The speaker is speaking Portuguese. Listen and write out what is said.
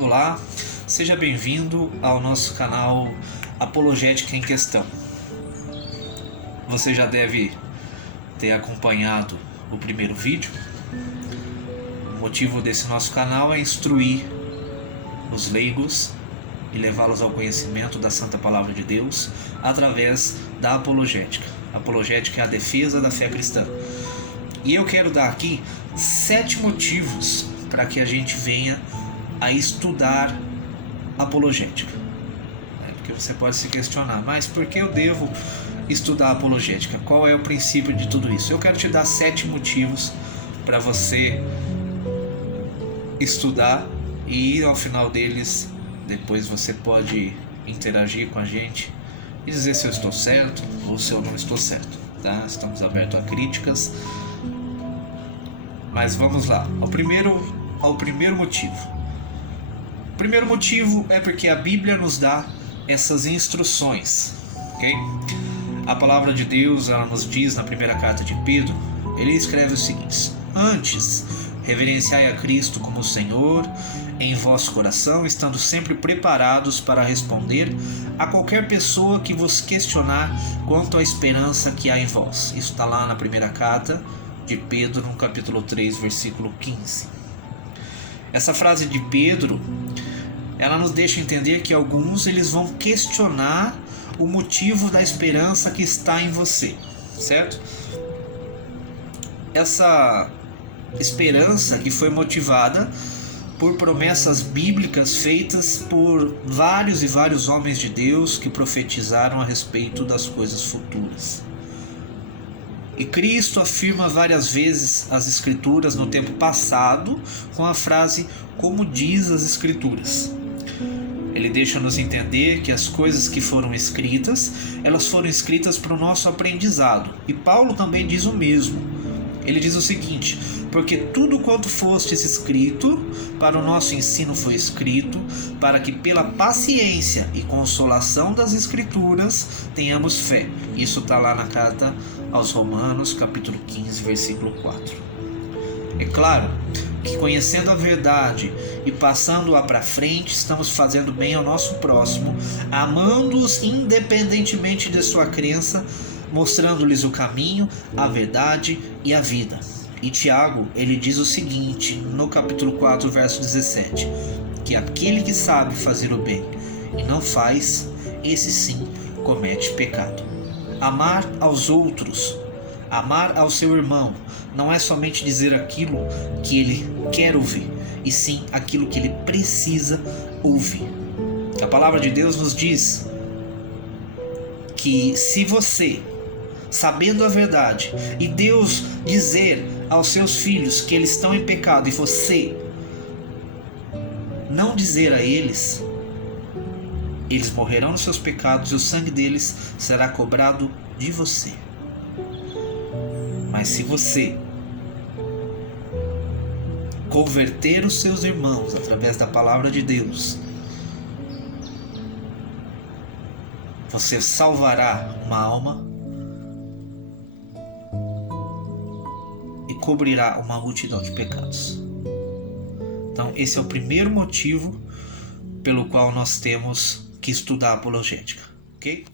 Olá, seja bem-vindo ao nosso canal Apologética em Questão. Você já deve ter acompanhado o primeiro vídeo. O motivo desse nosso canal é instruir os leigos e levá-los ao conhecimento da Santa Palavra de Deus através da apologética. A apologética é a defesa da fé cristã. E eu quero dar aqui 7 motivos para que a gente venha a estudar apologética. Porque você pode se questionar, mas por que eu devo estudar apologética? Qual é o princípio de tudo isso? Eu quero te dar 7 motivos para você estudar e ao final deles, depois você pode interagir com a gente e dizer se eu estou certo ou se eu não estou certo, tá? Estamos abertos a críticas. Mas vamos lá, ao primeiro motivo. O primeiro motivo é porque a Bíblia nos dá essas instruções, ok? A palavra de Deus, ela nos diz na primeira carta de Pedro, ele escreve o seguinte: antes, reverenciai a Cristo como Senhor em vosso coração, estando sempre preparados para responder a qualquer pessoa que vos questionar quanto à esperança que há em vós. Isso está lá na primeira carta de Pedro, no capítulo 3, versículo 15. Essa frase de Pedro, ela nos deixa entender que alguns eles vão questionar o motivo da esperança que está em você, certo? Essa esperança que foi motivada por promessas bíblicas feitas por vários e vários homens de Deus que profetizaram a respeito das coisas futuras. E Cristo afirma várias vezes as Escrituras no tempo passado com a frase "como diz as Escrituras". Ele deixa-nos entender que as coisas que foram escritas, elas foram escritas para o nosso aprendizado. E Paulo também diz o mesmo. Ele diz o seguinte: porque tudo quanto fostes escrito, para o nosso ensino foi escrito, para que pela paciência e consolação das Escrituras tenhamos fé. Isso está lá na carta aos Romanos, capítulo 15, versículo 4. É claro que conhecendo a verdade e passando-a para frente, estamos fazendo bem ao nosso próximo, amando-os independentemente de sua crença, mostrando-lhes o caminho, a verdade e a vida. E Tiago, ele diz o seguinte, no capítulo 4, verso 17, que aquele que sabe fazer o bem e não faz, esse sim comete pecado. Amar aos outros, amar ao seu irmão, não é somente dizer aquilo que ele quer ouvir, e sim aquilo que ele precisa ouvir. A palavra de Deus nos diz que se você, sabendo a verdade, e Deus dizer aos seus filhos que eles estão em pecado, e você não dizer a eles, eles morrerão nos seus pecados e o sangue deles será cobrado de você. Mas se você converter os seus irmãos através da palavra de Deus, você salvará uma alma e cobrirá uma multidão de pecados. Então esse é o primeiro motivo pelo qual nós temos que estudar apologética, ok?